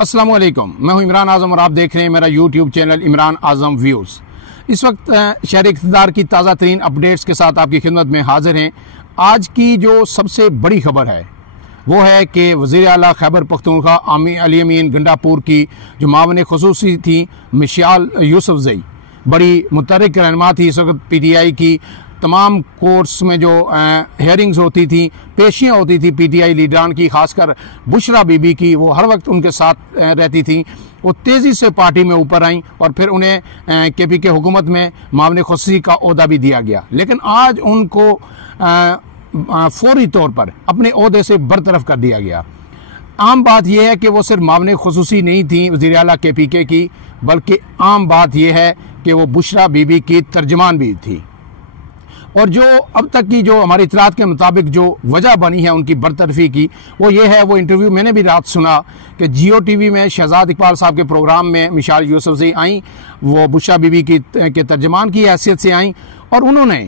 अस्सलाम वालेकुम, मैं हूं इमरान आजम और आप देख रहे हैं मेरा यूट्यूब चैनल इमरान आजम व्यूज़। इस वक्त शहर इक़्तिदार की ताज़ा तरीन अपडेट्स के साथ आपकी खिदमत में हाजिर हैं। आज की जो सबसे बड़ी खबर है वो है कि वज़ीर आला खैबर पख्तूनख्वा अली अमीन गंडापुर की जो मावन खुसूसी थी मिशाल यूसुफजई, बड़ी मुतहर्रिक रहनुमा थी। इस वक्त PTI की तमाम कोर्ट्स में जो हेयरिंग्स होती थी, पेशियाँ होती थी PTI लीडरान की, खासकर बुशरा बीबी की, वो हर वक्त उनके साथ रहती थी। वो तेज़ी से पार्टी में ऊपर आईं और फिर उन्हें KPK हुकूमत में मामले खुसूसी का ओहदा भी दिया गया। लेकिन आज उनको फौरी तौर पर अपने ओहदे से बरतरफ कर दिया गया। आम बात यह है कि वो सिर्फ मामले खुसूसी नहीं थी वज़ीर आला KPK की, बल्कि आम बात यह है कि वो बुशरा बीबी की तर्जमान भी थी। और जो अब तक की जो हमारी इतलात के मुताबिक जो वजह बनी है उनकी बरतरफी की, वो ये है, वो इंटरव्यू मैंने भी रात सुना कि Jio TV में शहजाद इकबाल साहब के प्रोग्राम में मिशाल यूसुफजई आई, वो बुशरा बीबी के तर्जमान की हैसियत से आई और उन्होंने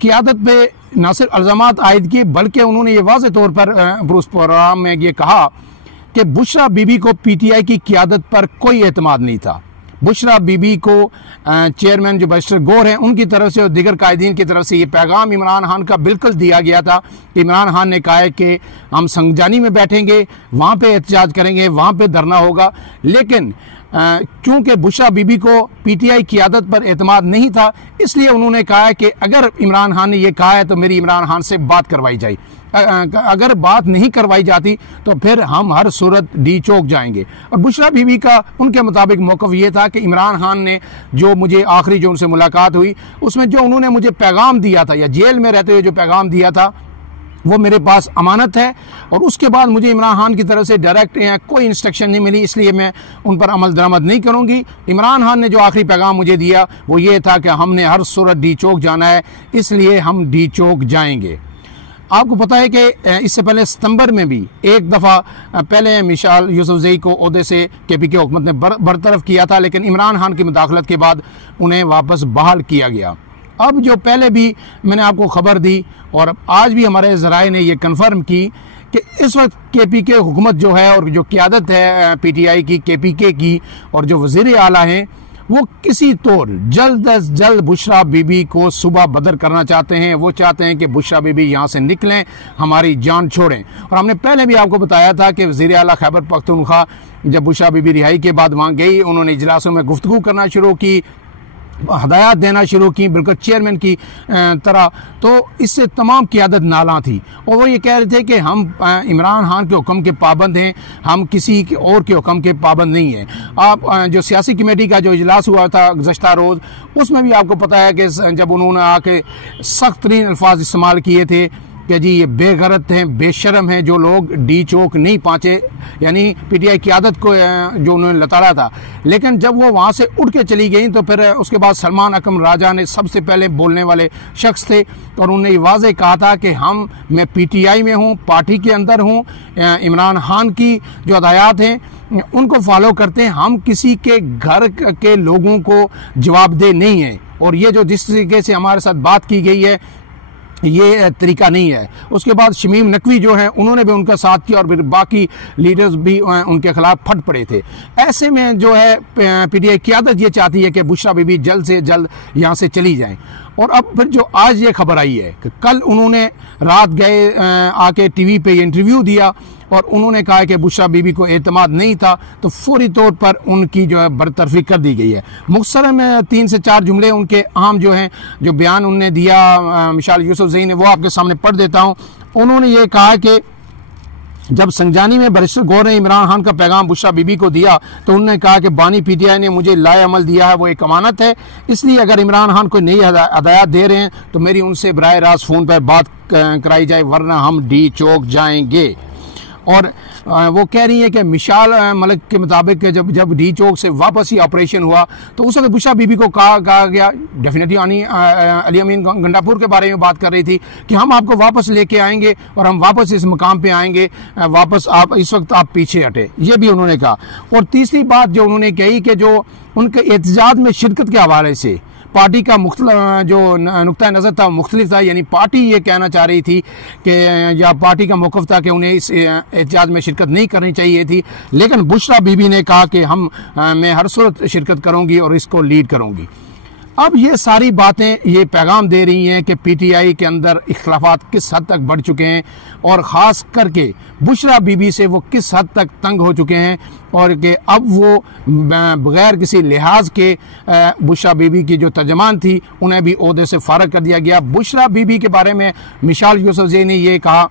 क़ियादत पे न सिर्फ इल्ज़ामात आयद किए, बल्कि उन्होंने ये वाज़ेह तौर पर उस प्रोग्राम में ये कहा कि बुशरा बीबी को PTI की क़ियादत पर कोई एतमाद नहीं था। बुशरा बीबी को चेयरमैन जो बैरिस्टर गौर हैं उनकी तरफ से और दीगर कायदीन की तरफ से ये पैगाम इमरान खान का बिल्कुल दिया गया था कि इमरान खान ने कहा है कि हम संगजानी में बैठेंगे, वहाँ पे एहतजाज करेंगे, वहाँ पे धरना होगा। लेकिन क्योंकि बुशरा बीबी को PTI की आदत पर एतमाद नहीं था, इसलिए उन्होंने कहा है कि अगर इमरान खान ने यह कहा है तो मेरी इमरान खान से बात करवाई जाए। अगर बात नहीं करवाई जाती तो फिर हम हर सूरत डी चौक जाएंगे। और बुशरा बीबी का उनके मुताबिक मौक़िफ़ ये था कि इमरान खान ने जो मुझे आखिरी जो उनसे मुलाकात हुई उसमें जो उन्होंने मुझे पैगाम दिया था या जेल में रहते हुए जो पैगाम दिया था वो मेरे पास अमानत है, और उसके बाद मुझे इमरान खान की तरफ से डायरेक्ट कोई इंस्ट्रक्शन नहीं मिली, इसलिए मैं उन पर अमल दरामद नहीं करूंगी। इमरान खान ने जो आखिरी पैगाम मुझे दिया वो ये था कि हमने हर सूरत डी चौक जाना है, इसलिए हम डी चौक जाएंगे। आपको पता है कि इससे पहले सितंबर में भी एक दफ़ा पहले मिशाल यूसुफजई को ओहदे से KPK हुकूमत ने बरतरफ किया था, लेकिन इमरान खान की मुदाखलत के बाद उन्हें वापस बहाल किया गया। अब जो पहले भी मैंने आपको खबर दी और आज भी हमारे ज़राए ने यह कन्फर्म की कि इस वक्त KPK हुकूमत जो है और जो क़ियादत है PTI की, KPK की, और जो वज़ीर आला हैं वो किसी तौर जल्द अज जल्द बुशरा बीबी को सुबह बदर करना चाहते हैं। वो चाहते हैं कि बुशरा बीबी यहाँ से निकलें, हमारी जान छोड़ें। और हमने पहले भी आपको बताया था कि वज़ीर आला खैबर पख्तूनख्वा जब बुशरा बीबी रिहाई के बाद वहाँ गई, उन्होंने इजलासों में गुफ्तगू करना शुरू की, हदायत देना शुरू की, बिल्कुल चेयरमैन की तरह। तो इससे तमाम क़ियादत नाला थी और वो ये कह रहे थे कि हम इमरान खान के हुक्म के पाबंद हैं, हम किसी के और के हुक्म के पाबंद नहीं हैं। आप जो सियासी कमेटी का जो इजलास हुआ था गुज़श्ता रोज़, उसमें भी आपको पता है कि जब उन्होंने आके सख्त तरीन अल्फाज इस्तेमाल किए थे कि जी ये बेगरत हैं, बेशरम हैं जो लोग डी चौक नहीं पहुँचे, यानी PTI की आदत को जो उन्होंने लताड़ा था। लेकिन जब वो वहाँ से उठ के चली गई तो फिर उसके बाद सलमान अकरम राजा ने सबसे पहले बोलने वाले शख्स थे और उन्होंने ये वाज़ेह कहा था कि मैं PTI में हूँ, पार्टी के अंदर हूँ, इमरान खान की जो हदायत हैं उनको फॉलो करते हैं, हम किसी के घर के लोगों को जवाबदेह नहीं है। और ये जो जिस तरीके से हमारे साथ बात की गई है ये तरीका नहीं है। उसके बाद शमीम नकवी जो है उन्होंने भी उनका साथ किया और फिर बाकी लीडर्स भी उनके खिलाफ फट पड़े थे। ऐसे में जो है PTI क़ियादत ये चाहती है कि बुशरा बीबी जल्द से जल्द यहाँ से चली जाएं। और अब फिर जो आज ये खबर आई है कि कल उन्होंने रात गए आके TV पे इंटरव्यू दिया और उन्होंने कहा कि बुशरा बीबी को एतमाद नहीं था, तो फौरी तौर पर उनकी जो है बरतरफी कर दी गई है। मुख्तसर में 3 से 4 जुमले उनके अहम जो हैं, जो बयान उन्होंने दिया मिशाल यूसुफजई ने, वो आपके सामने पढ़ देता हूँ। उन्होंने ये कहा कि जब संगजानी में बैरिस्टर गौर ने इमरान खान का पैगाम बुशरा बीबी को दिया तो उन्होंने कहा कि बानी PTI ने मुझे लाए अमल दिया है, वो एक अमानत है, इसलिए अगर इमरान खान कोई नई हदायत दे रहे हैं तो मेरी उनसे बराह रास्त फ़ोन पर बात कराई जाए, वरना हम डी चौक जाएंगे। और वो कह रही है कि मिशाल मलिक के मुताबिक जब डी चौक से वापस ही ऑपरेशन हुआ तो उस वक्त बुशरा बीबी को कहा गया, डेफिनेटली अली अमीन गंडापुर के बारे में बात कर रही थी कि हम आपको वापस लेके आएंगे और हम वापस इस मुकाम पे आएंगे, वापस आप इस वक्त आप पीछे हटे, ये भी उन्होंने कहा। और तीसरी बात जो उन्होंने कही कि जो उनके एहतजाज में शिरकत के हवाले से पार्टी का जो नुक्ता नज़र था मुख्तलिफ था, यानी पार्टी ये कहना चाह रही थी कि या पार्टी का मौक़िफ़ था कि उन्हें इस एहतजाज में शिरकत नहीं करनी चाहिए थी, लेकिन बुशरा बीबी ने कहा कि मैं हर सूरत शिरकत करूँगी और इसको लीड करूँगी। अब ये सारी बातें ये पैगाम दे रही हैं कि पीटीआई के अंदर इख्तिलाफात किस हद तक बढ़ चुके हैं और ख़ास करके बुशरा बीबी से वो किस हद तक तंग हो चुके हैं और कि अब वो बगैर किसी लिहाज के बुशरा बीबी की जो तर्जमान थी उन्हें भी ओहदे से फारग कर दिया गया। बुशरा बीबी के बारे में मिशाल यूसुफजई ने ये कहा,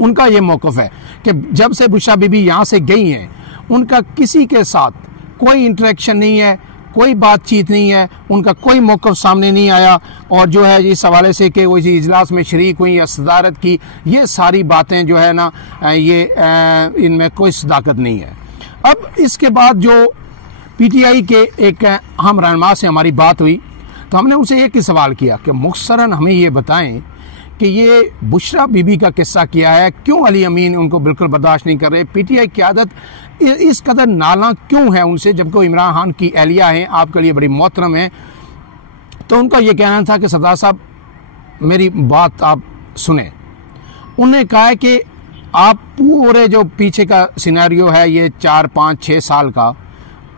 उनका ये मौक़िफ़ है कि जब से बुशरा बीबी यहाँ से गई हैं उनका किसी के साथ कोई इंटरेक्शन नहीं है, कोई बातचीत नहीं है, उनका कोई मौक़िफ़ सामने नहीं आया और जो है इस हवाले से कि वो इसी इजलास में शरीक हुई या सदारत की, ये सारी बातें जो है ना ये इनमें कोई सदाकत नहीं है। अब इसके बाद जो पीटीआई के एक अहम रहनुमा से हमारी बात हुई तो हमने उनसे एक ही सवाल किया कि मुख्तसरन हमें ये बताएं कि ये बुशरा बीबी का किस्सा क्या है, क्यों अली अमीन उनको बिल्कुल बर्दाश्त नहीं कर रहे, पीटीआई क़यादत इस कदर नाला क्यों है उनसे, जबकि इमरान खान की एहलिया हैं, आपके लिए बड़ी मोहतरम है। तो उनका ये कहना था कि सरदार साहब मेरी बात आप सुने। उन्होंने कहा है कि आप पूरे जो पीछे का सिनेरियो है ये 4, 5, 6 साल का,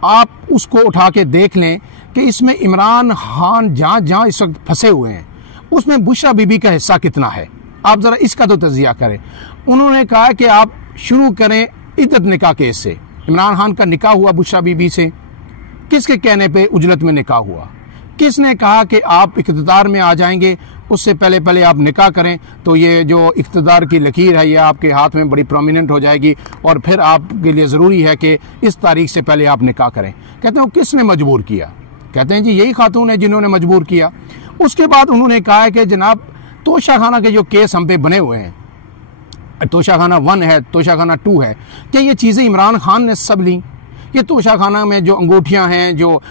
आप उसको उठा के देख लें कि इसमें इमरान खान जहाँ जहाँ इस वक्त फंसे हुए हैं उसमें बुशरा बीबी का हिस्सा कितना है, आप ज़रा इसका तो तजिया करें। उन्होंने कहा कि आप शुरू करें इद्दत निकाह केस से। इमरान खान का निकाह हुआ बुशरा बीबी से, किसके कहने पे उजलत में निकाह हुआ, किसने कहा कि आप इक़्तिदार में आ जाएंगे, उससे पहले पहले आप निकाह करें तो ये जो इक़्तिदार की लकीर है ये आपके हाथ में बड़ी प्रोमिनेंट हो जाएगी और फिर आपके लिए ज़रूरी है कि इस तारीख से पहले आप निकाह करें। कहते हैं किसने मजबूर किया, कहते हैं जी यही खातून है जिन्होंने मजबूर किया। उसके बाद उन्होंने कहा है कि जनाब तोशाखाना के जो केस हम पे बने हुए हैं, तोशाखाना 1 है, तोशाखाना 2 है, क्या ये चीज़ें इमरान खान ने सब ली? ये तोशाखाना में जो अंगूठियां हैं, जो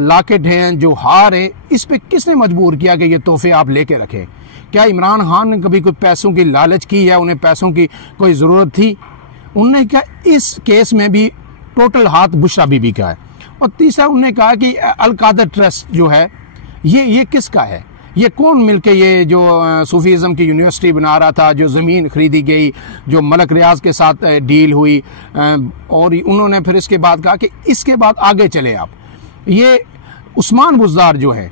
लॉकेट हैं, जो हार हैं, इस पे किसने मजबूर किया कि ये तोहफे आप लेके रखें? क्या इमरान खान ने कभी कोई पैसों की लालच की या उन्हें पैसों की कोई ज़रूरत थी? उन्होंने क्या इस केस में भी टोटल हाथ बुशरा बीबी का है। और तीसरा उन्होंने कहा कि अल कादर ट्रस्ट जो है ये किसका है, ये कौन मिलके ये जो सूफीज़म की यूनिवर्सिटी बना रहा था, जो ज़मीन खरीदी गई, जो मलक रियाज के साथ डील हुई। और उन्होंने फिर इसके बाद कहा कि इसके बाद आगे चले आप, ये उस्मान बुज़दार जो है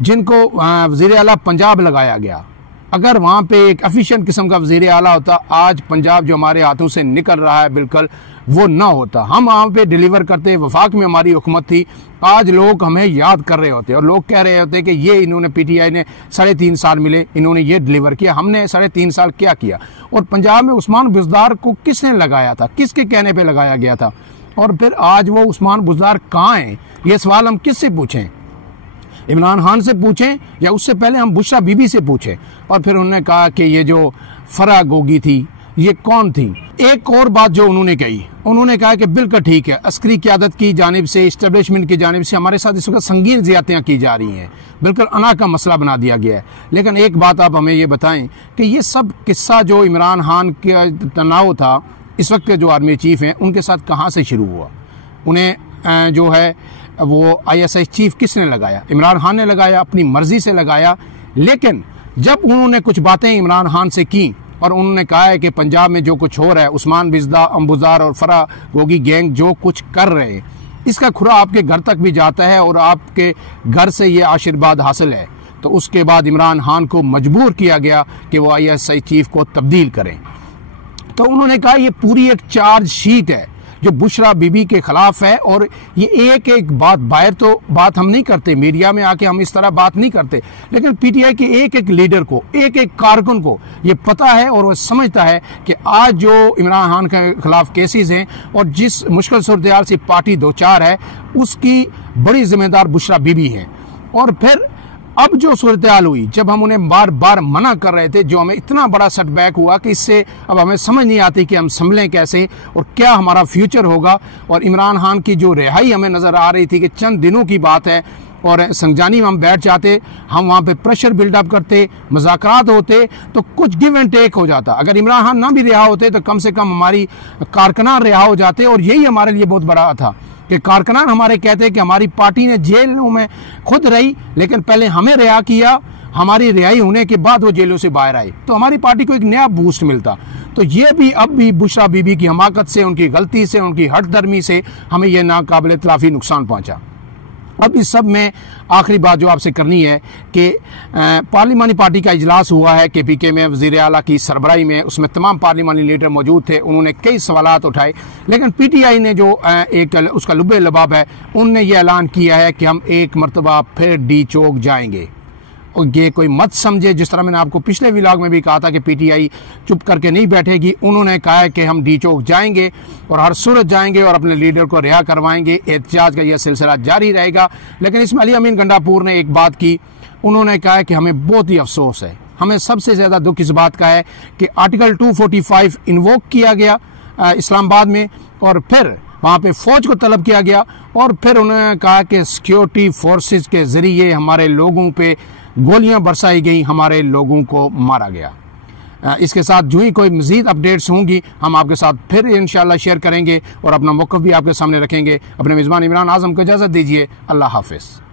जिनको वज़ीर आला पंजाब लगाया गया, अगर वहाँ पे एक एफिशिएंट किस्म का वज़ीर आला होता, आज पंजाब जो हमारे हाथों से निकल रहा है बिल्कुल वो ना होता। हम वहाँ पे डिलीवर करते, वफाक में हमारी हुकूमत थी, आज लोग हमें याद कर रहे होते और लोग कह रहे होते कि ये इन्होंने पीटीआई ने 3.5 साल मिले, इन्होंने ये डिलीवर किया, हमने 3.5 साल क्या किया। और पंजाब में उस्मान बुज़दार को किसने लगाया था, किसके कहने पे लगाया गया था, और फिर आज वो उस्मान बुज़दार कहाँ हैं? ये सवाल हम किससे पूछें? इमरान खान से पूछें या उससे पहले हम बुशरा बीबी से पूछें? और फिर उन्होंने कहा कि ये जो फरा गोगी थी ये कौन थी। एक और बात जो उन्होंने कही, उन्होंने कहा कि बिल्कुल ठीक है, अस्करी क़यादत की जानिब से, इस्टेब्लिशमेंट की जानिब से हमारे साथ इस वक्त संगीन ज़्यादतियाँ की जा रही हैं, बिल्कुल अना का मसला बना दिया गया है। लेकिन एक बात आप हमें ये बताएं कि ये सब किस्सा जो इमरान खान का तनाव था, इस वक्त के जो आर्मी चीफ हैं उनके साथ कहाँ से शुरू हुआ? उन्हें जो है वो ISI चीफ किसने लगाया? इमरान खान ने लगाया, अपनी मर्जी से लगाया। लेकिन जब उन्होंने कुछ बातें इमरान खान से की और उन्होंने कहा है कि पंजाब में जो कुछ हो रहा है, उस्मान बुज़दार और फरा गोगी गैंग जो कुछ कर रहे हैं, इसका खुरा आपके घर तक भी जाता है और आपके घर से ये आशीर्वाद हासिल है, तो उसके बाद इमरान खान को मजबूर किया गया कि वो ISI चीफ को तब्दील करें। तो उन्होंने कहा ये पूरी एक चार्ज शीट है जो बुशरा बीबी के खिलाफ है, और ये एक एक बात, बाहर तो बात हम नहीं करते, मीडिया में आके हम इस तरह बात नहीं करते, लेकिन पीटीआई के एक एक लीडर को, एक एक कारकुन को ये पता है और वो समझता है कि आज जो इमरान खान के खिलाफ केसेस हैं और जिस मुश्किल सूरत से पार्टी 2-4 है, उसकी बड़ी जिम्मेदार बुशरा बीबी है। और फिर अब जो सूरत हाल हुई, जब हम उन्हें बार बार मना कर रहे थे, जो हमें इतना बड़ा सेटबैक हुआ कि इससे अब हमें समझ नहीं आती कि हम संभलें कैसे और क्या हमारा फ्यूचर होगा। और इमरान खान की जो रिहाई हमें नज़र आ रही थी कि चंद दिनों की बात है और संगजानी में हम बैठ जाते, हम वहाँ पे प्रेशर बिल्डअप करते, मुज़ाकरात होते, तो कुछ गिव एंड टेक हो जाता। अगर इमरान खान ना भी रिहा होते तो कम से कम हमारी कारकुनान रिहा हो जाते, और यही हमारे लिए बहुत बड़ा था। कि कारकुनान हमारे कहते हैं कि हमारी पार्टी ने जेलों में खुद रही, लेकिन पहले हमें रिहा किया, हमारी रिहाई होने के बाद वो जेलों से बाहर आए, तो हमारी पार्टी को एक नया बूस्ट मिलता। तो ये भी अब भी बुशरा बीबी की हमाकत से, उनकी गलती से, उनकी हठधर्मी से हमें यह नाकाबिल तलाफी नुकसान पहुंचा। अब इस सब में आखिरी बात जो आपसे करनी है कि पार्लिमानी पार्टी का इजलास हुआ है KPK में, वज़ीर आला की सरबराही में, उसमें तमाम पार्लिमानी लीडर मौजूद थे, उन्होंने कई सवालात उठाए, लेकिन PTI ने जो एक उसका लुब्बे लबाब है, उनने ये ऐलान किया है कि हम एक मरतबा फिर डी चौक जाएंगे। और ये कोई मत समझे, जिस तरह मैंने आपको पिछले व्लॉग में भी कहा था कि PTI चुप करके नहीं बैठेगी, उन्होंने कहा है कि हम डी चौक जाएंगे और हर सूरत जाएंगे और अपने लीडर को रिहा करवाएंगे। एहतजाज का यह सिलसिला जारी रहेगा। लेकिन इसमें अली अमीन गंडापुर ने एक बात की, उन्होंने कहा है कि हमें बहुत ही अफसोस है, हमें सबसे ज्यादा दुख इस बात का है कि आर्टिकल 245 इन्वोक किया गया इस्लामाबाद में, और फिर वहां पे फौज को तलब किया गया, और फिर उन्होंने कहा कि सिक्योरिटी फोर्सेज के जरिए हमारे लोगों पे गोलियां बरसाई गई, हमारे लोगों को मारा गया। इसके साथ जो ही कोई मजीद अपडेट्स होंगी हम आपके साथ फिर इंशाल्लाह शेयर करेंगे और अपना मौक़िफ़ भी आपके सामने रखेंगे। अपने मेज़बान इमरान आज़म को इजाज़त दीजिए। अल्लाह हाफ़िज़।